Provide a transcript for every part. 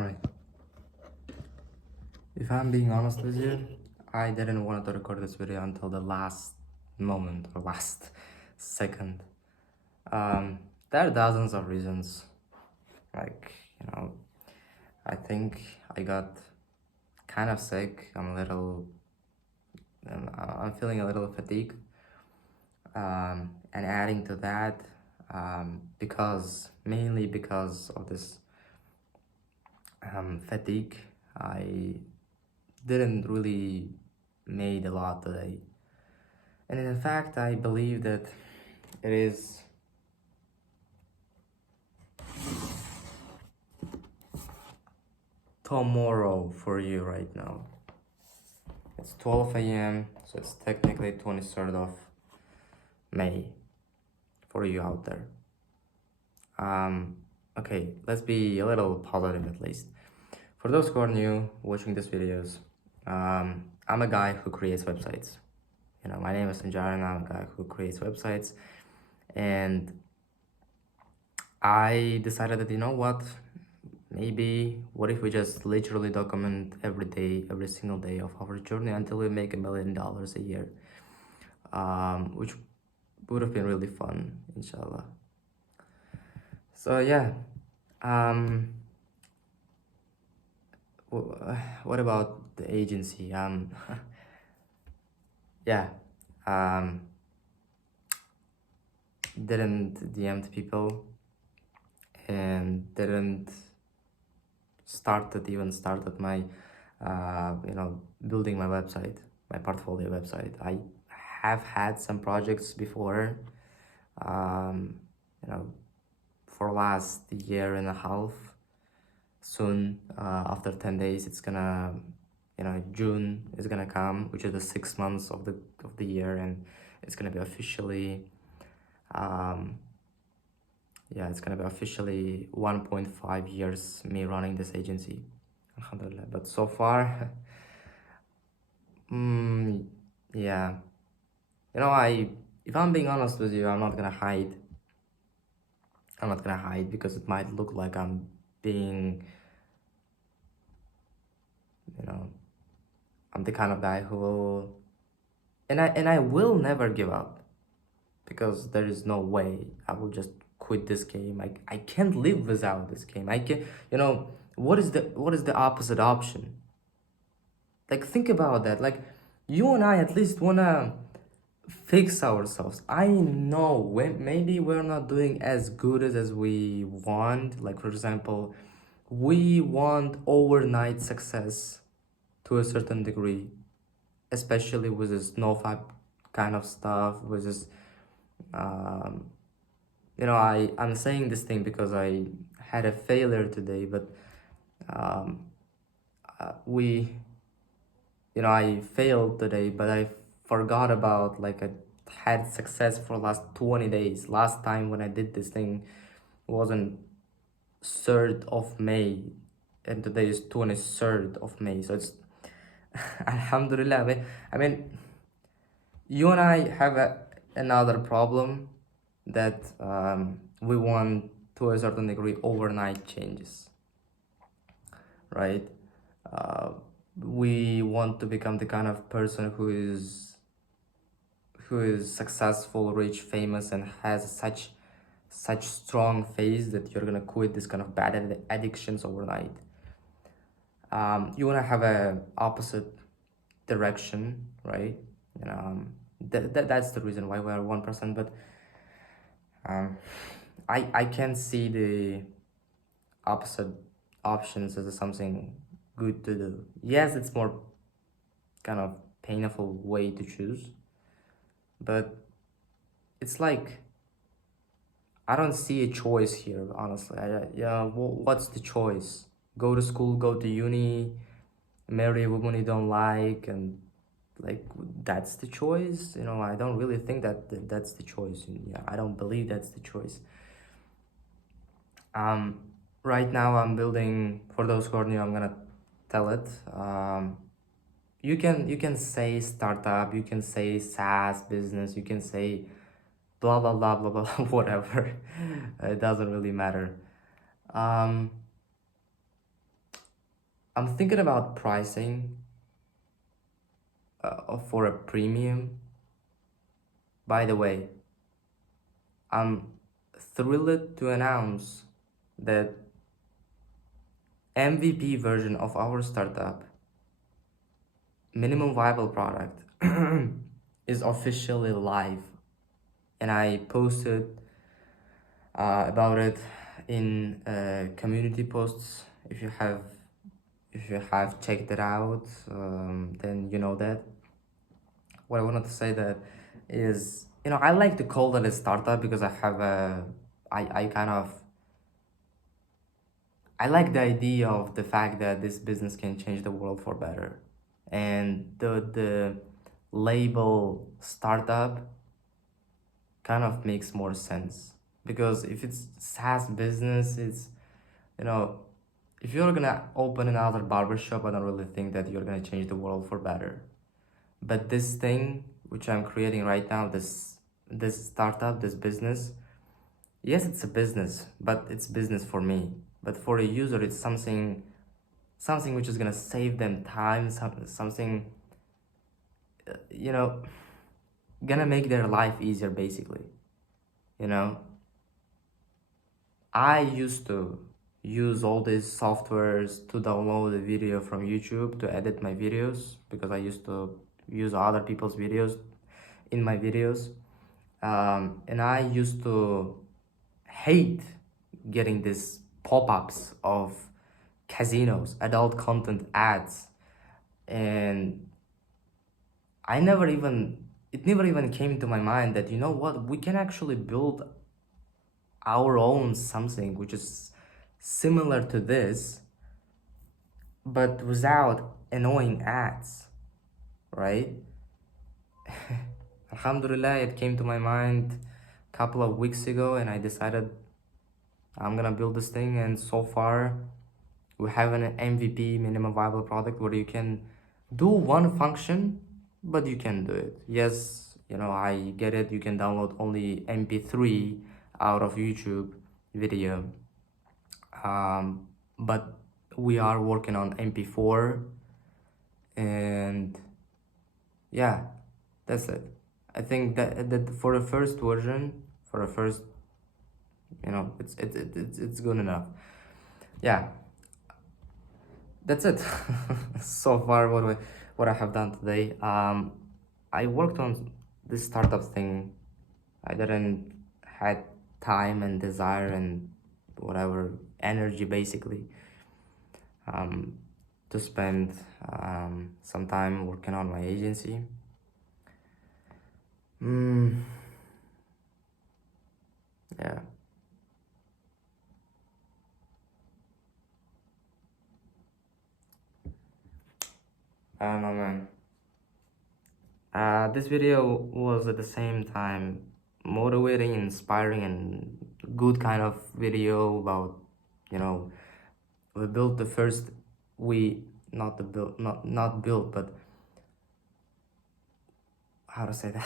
Alright, if I'm being honest with you, I didn't want to record this video until the last moment or last second. There are dozens of reasons. Like, I think I got kind of sick. I'm feeling a little fatigued. And adding to that, mainly because of this fatigue, I didn't really made a lot today. And in fact, I believe that it is tomorrow for you right now. It's 12 a.m., so it's technically 23rd of May for you out there. Okay, let's be a little positive at least. For those who are new watching these videos, I'm a guy who creates websites. My name is Sanjar and I'm a guy who creates websites. And I decided that, what if we just literally document every day, every single day of our journey until we make $1 million a year, which would have been really fun, inshallah. So yeah, what about the agency? Yeah, didn't DM people and didn't started my building my website, my portfolio website. I have had some projects before, for last year and a half. Soon, after 10 days, it's gonna, June is gonna come, which is the 6 months of the year, and it's gonna be officially, it's gonna be officially 1.5 years me running this agency, alhamdulillah. But so far, yeah, if I'm being honest with you, I'm not gonna hide because it might look like I'm being, I'm the kind of guy who will, and I will never give up, because there is no way I will just quit this game. I can't live without this game. I can, what is the opposite option? Like, think about that. Like, you and I at least wanna fix ourselves. I know maybe we're not doing as good as we want. Like, for example, we want overnight success to a certain degree, especially with this nofap kind of stuff, with this I'm saying this thing because I had a failure today, but I failed today, but I forgot about, like, I had success for last 20 days. Last time when I did this thing was on 3rd of May, and today is 23rd of May, so it's alhamdulillah. I mean, you and I have another problem, that we want, to a certain degree, overnight changes, right? We want to become the kind of person who is successful, rich, famous, and has such strong faith that you're gonna quit this kind of bad addictions overnight. You wanna have a opposite direction, right? That's the reason why we are 1%. But I can see the opposite options as something good to do. Yes, it's more kind of painful way to choose, but it's like, I don't see a choice here, honestly. What's the choice? Go to school, go to uni, marry a woman you don't like, and like, that's the choice? I don't really think that's the choice. Yeah, I don't believe that's the choice. Right now I'm building, for those who are new, I'm gonna tell it. You can say startup, you can say SaaS business, you can say blah blah blah blah blah whatever. It doesn't really matter. I'm thinking about pricing for a premium. By the way, I'm thrilled to announce that MVP version of our startup, minimum viable product, is officially live, and I posted about it in community posts. If you have checked it out, then you know that. What I wanted to say that is, I like to call that a startup because I kind of, I like the idea of the fact that this business can change the world for better. And the label startup kind of makes more sense, because if it's SaaS business, it's, you know, if you're gonna open another barbershop, I don't really think that you're gonna change the world for better. But this thing which I'm creating right now, this startup, this business, yes, it's a business, but it's business for me. But for a user, it's something which is gonna save them time, something, you know, gonna make their life easier, basically. You know, I used to use all these softwares to download a video from YouTube to edit my videos, because I used to use other people's videos in my videos. And I used to hate getting these pop-ups of casinos, adult content ads. And it never even came to my mind that, you know what, we can actually build our own something which is similar to this, but without annoying ads, right? Alhamdulillah, it came to my mind a couple of weeks ago, and I decided I'm gonna build this thing. And so far, we have an MVP, minimum viable product, where you can do one function, but you can do it. Yes, I get it. You can download only MP3 out of YouTube video, but we are working on MP4, and yeah, that's it. I think that for the first version, for the first, it's good enough. Yeah, that's it. So far, what I have done today. I worked on this startup thing. I didn't had time and desire and whatever energy, basically, um, to spend some time working on my agency. Yeah. I don't know, man. This video was at the same time motivating, inspiring, and good kind of video about, you know, we built the first, we not the build, not built, but how to say that?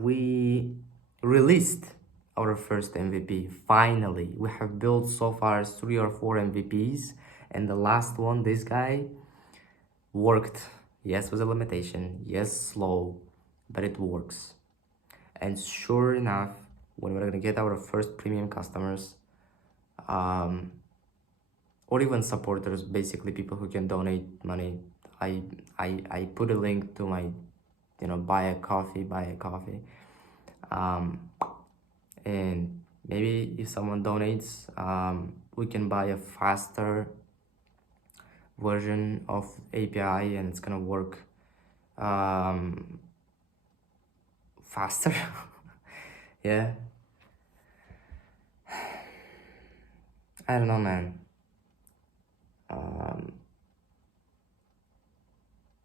We released our first MVP. Finally, we have built so far 3 or 4 MVPs, and the last one, this guy, worked. Yes, with a limitation. Yes, slow, but it works. And sure enough, when we're gonna get our first premium customers, um, or even supporters, basically people who can donate money, I put a link to my, buy a coffee, and maybe if someone donates, we can buy a faster version of API, and it's gonna work faster. Yeah, I don't know, man.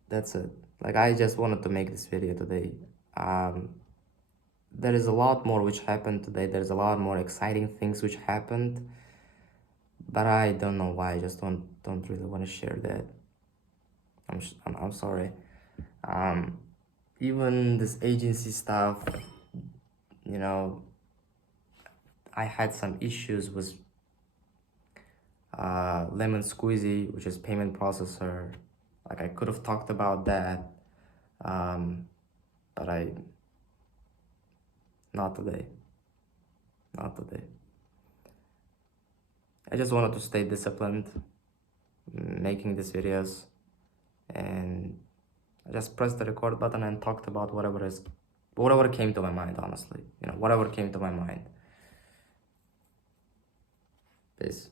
That's it. Like, I just wanted to make this video today. There is a lot more which happened today. There's a lot more exciting things which happened, but I don't know why. I just don't really want to share that. I'm sorry. Even this agency stuff, I had some issues with lemon squeezy, which is payment processor. Like I could have talked about that, but not today. Not today. I just wanted to stay disciplined making these videos, and I just pressed the record button and talked about whatever came to my mind, honestly. Whatever came to my mind. Peace.